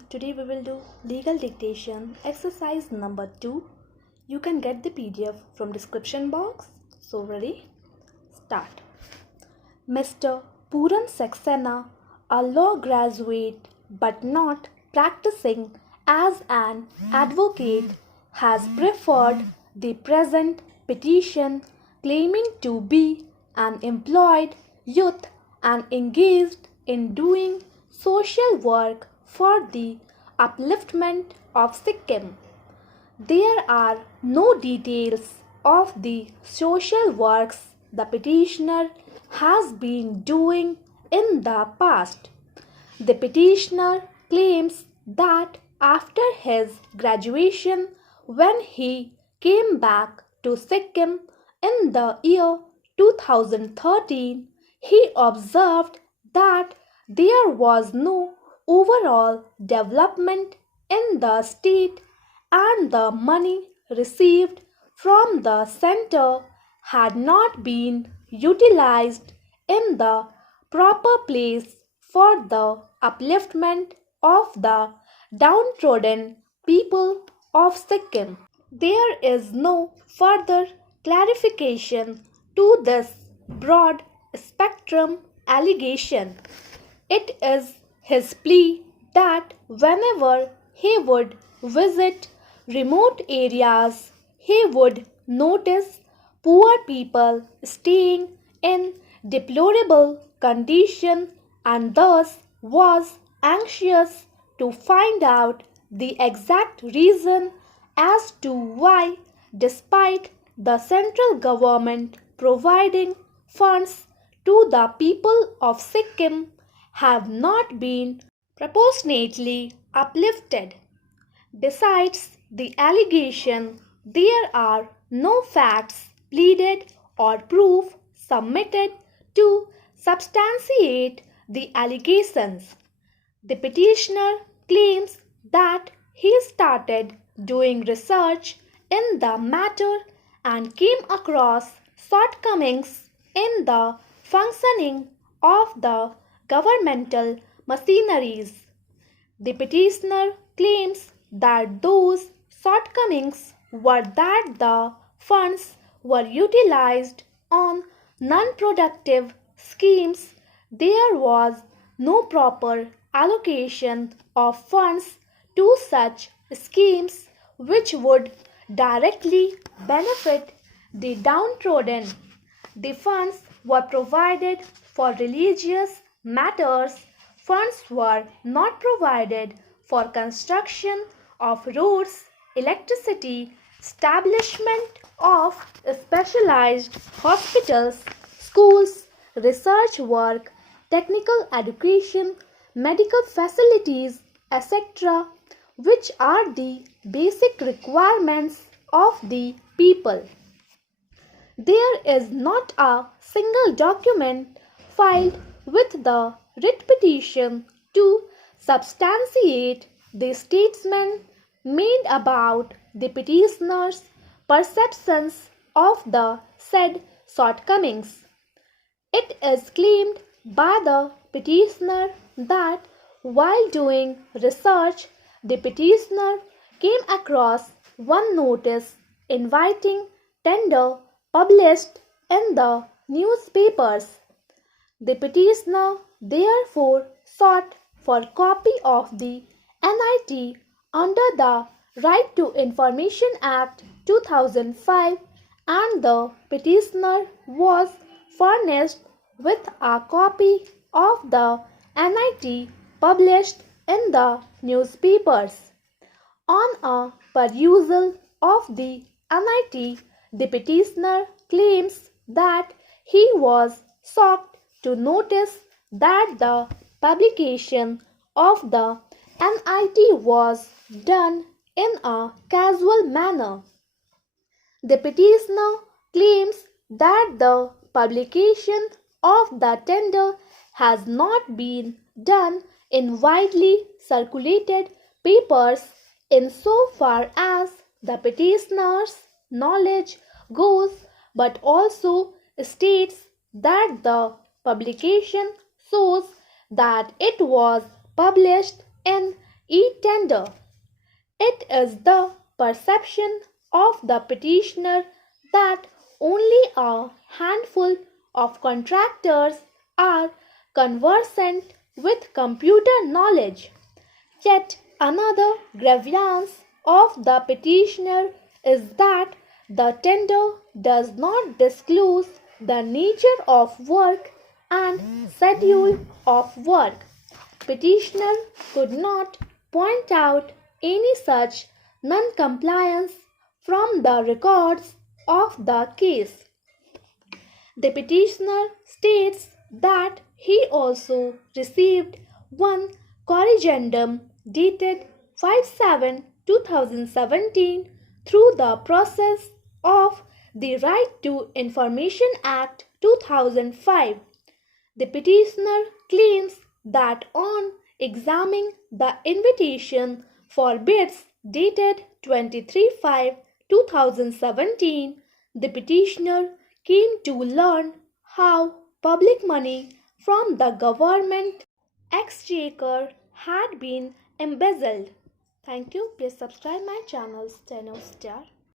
everyone, today we will do legal dictation exercise number 2. You can get the PDF from description box. So ready? Start. Mr. Puran Saxena, a law graduate but not practicing as an advocate, has preferred the present petition, claiming to be an employed youth and engaged in doing social work for the upliftment of Sikkim. There are no details of the social works the petitioner has been doing in the past. The petitioner claims that after his graduation, when he came back to Sikkim in the year 2013, he observed that there was no overall development in the state and the money received from the center had not been utilized in the proper place for the upliftment of the downtrodden people of Sikkim. There is no further clarification to this broad spectrum allegation. It is his plea that whenever he would visit remote areas, he would notice poor people staying in deplorable condition and thus was anxious to find out the exact reason as to why, despite the central government providing funds to the people of Sikkim, have not been proportionately uplifted. Besides the allegation, there are no facts pleaded or proof submitted to substantiate the allegations. The petitioner claims that he started doing research in the matter and came across shortcomings in the functioning of the governmental machineries. The petitioner claims that those shortcomings were that the funds were utilized on non-productive schemes. There was no proper allocation of funds to such schemes which would directly benefit the downtrodden. The funds were provided for religious matters. Funds were not provided for construction of roads, electricity, establishment of specialized hospitals, schools, research work, technical education, medical facilities, etc., which are the basic requirements of the people. There is not a single document filed with the writ petition to substantiate the statement made about the petitioner's perceptions of the said shortcomings. It is claimed by the petitioner that while doing research, the petitioner came across one notice inviting tender published in the newspapers. The petitioner therefore sought for copy of the NIT under the Right to Information Act 2005 and the petitioner was furnished with a copy of the NIT published in the newspapers. On a perusal of the NIT, the petitioner claims that he was shocked to notice that the publication of the NIT was done in a casual manner. The petitioner claims that the publication of the tender has not been done in widely circulated papers insofar as the petitioner's knowledge goes, but also states that the publication shows that it was published in e-tender. It is the perception of the petitioner that only a handful of contractors are conversant with computer knowledge. Yet another grievance of the petitioner is that the tender does not disclose the nature of work and schedule of work. Petitioner could not point out any such non-compliance from the records of the case. The petitioner states that he also received one corrigendum dated 5/7/2017 through the process of the Right to Information Act 2005. The petitioner claims that on examining the invitation for bids dated 23/5/2017, the petitioner came to learn how public money from the government exchequer had been embezzled. Thank you. Please subscribe my channel Steno Star.